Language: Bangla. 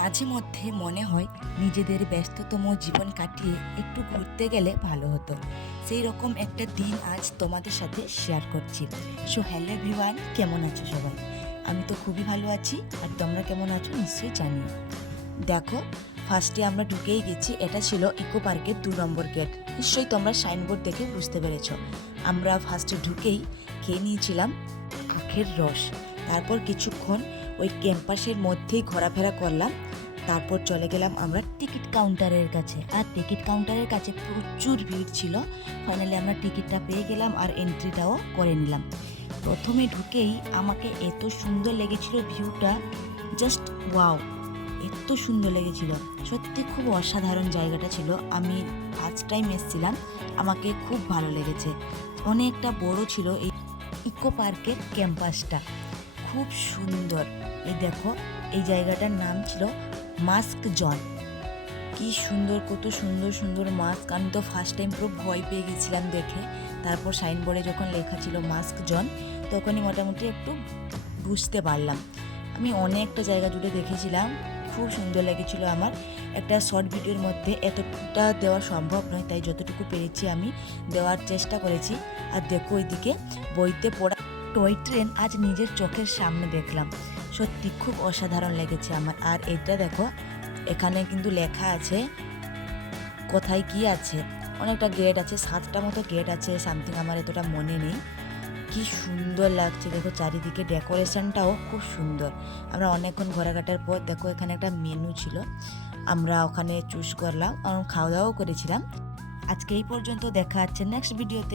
মাঝে মধ্যে মনে হয় নিজেদের ব্যস্ততম জীবন কাটিয়ে একটু ঘুরতে গেলে ভালো হতো। সেই রকম একটা দিন আজ তোমাদের সাথে শেয়ার করছি। সো হ্যালো এভরিওয়ান, কেমন আছো সবাই? আমি তো খুবই ভালো আছি, আর তোমরা কেমন আছো নিশ্চয়ই জানিও। দেখো, ফার্স্টে আমরা ঢুকেই গেছি। এটা ছিল ইকো পার্কের 2 নম্বর গেট। নিশ্চয়ই তোমরা সাইনবোর্ড দেখে বুঝতে পেরেছো। আমরা ফার্স্টে ঢুকেই খেয়ে নিয়েছিলাম আখের রস। তারপর কিছুক্ষণ ওই ক্যাম্পাসের মধ্যেই ঘোরাফেরা করলাম। তারপর চলে গেলাম আমরা টিকিট কাউন্টারের কাছে, আর টিকিট কাউন্টারের কাছে প্রচুর ভিড় ছিল। ফাইনালি আমরা টিকিটটা পেয়ে গেলাম আর এন্ট্রিটাও করে নিলাম। প্রথমে ঢুকেই আমাকে এত সুন্দর লেগেছিল ভিউটা, জাস্ট ওয়াও, এত সুন্দর লেগেছিল। সত্যি খুব অসাধারণ জায়গাটা ছিল। আমি ফার্স্ট টাইম এসেছিলাম, আমাকে খুব ভালো লেগেছে। অনেকটা বড় ছিল এই ইকো পার্কের ক্যাম্পাসটা, খুব সুন্দর। এই দেখো, এই জায়গাটার নাম ছিল মাস্ক জন। কি সুন্দর, কত সুন্দর সুন্দর মাস্ক। আমি তো ফার্স্ট টাইম পুরো ভয় পেয়ে গেছিলাম দেখে। তারপর সাইনবোর্ডে যখন লেখা ছিল মাস্ক জন, তখনই মোটামুটি একটু বুঝতে পারলাম। আমি অনেকটা জায়গা জুড়ে দেখেছিলাম, খুব সুন্দর লেগেছিল আমার। একটা শর্ট ভিডিওর মধ্যে এতটা দেওয়া সম্ভব নয়, তাই যতটুকু পেরেছি আমি দেওয়ার চেষ্টা করেছি। আর দেখো, ওইদিকে বইতে পড়া টয় ট্রেন আজ নিজের চোখের সামনে দেখলাম। সত্যি খুব অসাধারণ লেগেছে আমার। আর এটা দেখো, এখানে কিন্তু লেখা আছে কোথায় কি আছে। অনেকটা গেট আছে, 7টা মতো গেট আছে সামথিং, আমার এতটা মনে নেই। কি সুন্দর লাগছে দেখো, চারিদিকে ডেকোরেশনটাও খুব সুন্দর। আমরা অনেকক্ষণ ঘোরাঘাটার পর দেখো এখানে একটা মেনু ছিল, আমরা ওখানে চুজ করলাম, খাওয়া দাওয়াও করেছিলাম। আজকে এই পর্যন্ত, দেখা হচ্ছে নেক্সট ভিডিওতে।